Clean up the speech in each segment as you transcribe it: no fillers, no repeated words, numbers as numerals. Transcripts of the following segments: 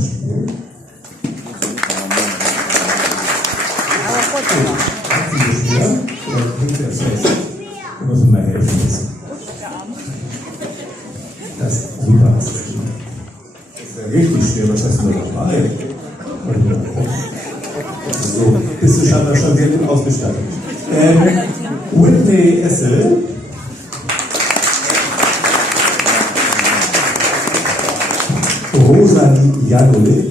Spiel. Da muss man mal helfen müssen. Das ist super. Das ist ja richtig schwer. Was hast du da dabei? So, bist du scheinbar schon sehr gut ausgestattet. Whitney Essel. Rosalie Jagolik.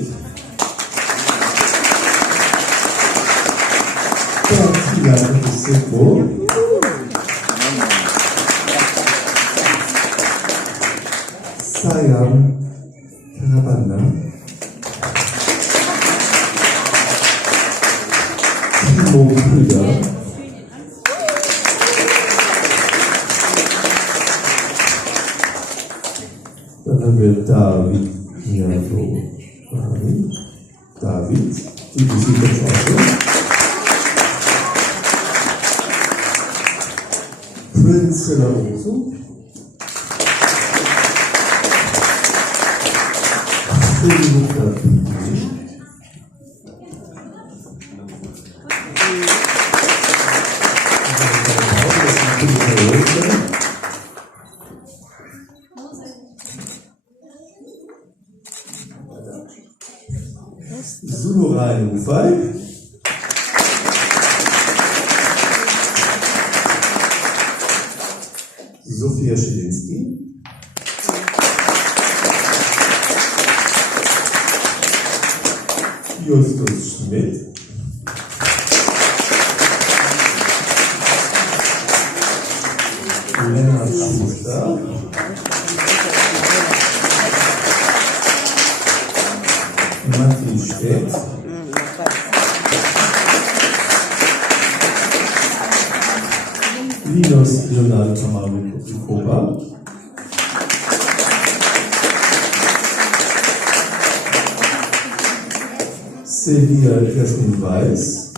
Bertila Seco. Sayam Karabanda. Timo Krüger. Dann haben wir David. Ja, so. David. Die sieht jetzt auch so. Prince Lapatrone. Sunurai Ufai. Sophia Schilinski. Justus Schmidt. Lennart Schuster. Matti Stett. Linus Leonardo Camargo-Copa. Silvia Kerstin Weiß.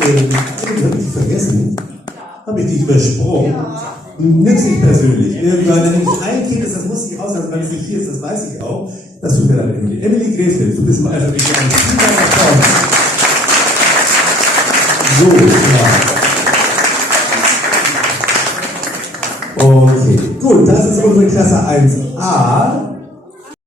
Habe ich vergessen? Habe ich dich übersprungen? Nimm's nicht persönlich. Irgendwann, wenn nicht ein Kind ist, das muss ich auslassen, weil es nicht hier ist, das weiß ich auch. Das tut mir dann Emily. Emily Gräfel, du bist mal einfach nicht ein So, ja. Okay, gut, das ist unsere Klasse 1a.